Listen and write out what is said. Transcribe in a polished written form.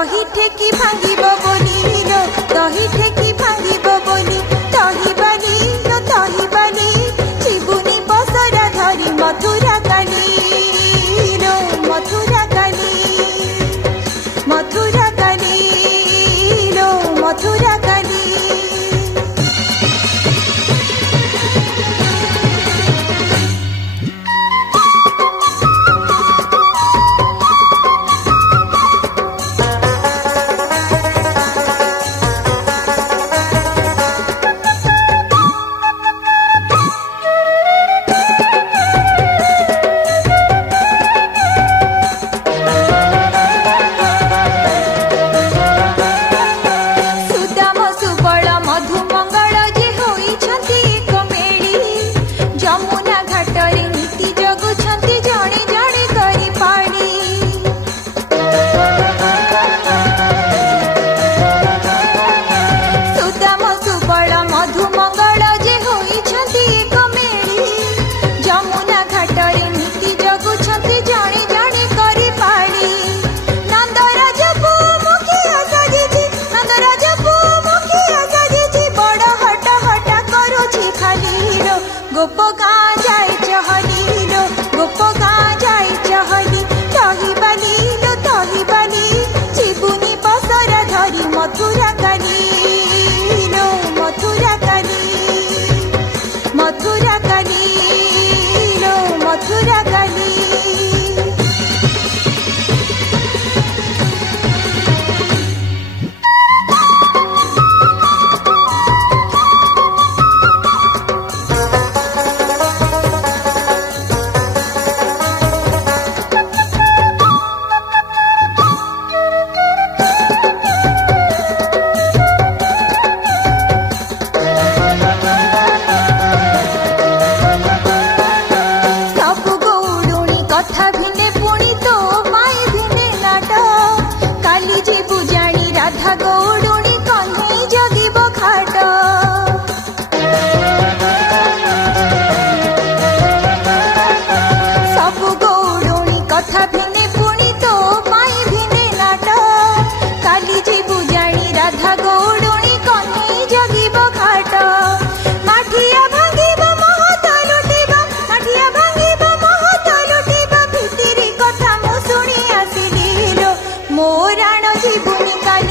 दही ठेकी भांगिब बोली लो दही ठेकी भांगिब बोली दही बानी जीवनी बसरा धरी मथुरा काली लो मथुरा काली लो मथुरा काली। गोप गाँ जाए चहली लो गोप गाँ जाए चहली दही बानी जीवनी बसरा धरी मथुरा काली लो मथुरा काली लो मथुरा काली। राधा गौडुणी कन्हई जगिब खाट सब गौडुणी कथा भिने पुणी तो माई भिने नाट काली जीवु जानी राधा गौडुणी कन्हई जगिब खाट माठिया भांगिब महत लुटिब भितिरी कथा मु शुणी आसिली लो मोराण जीवुनी काली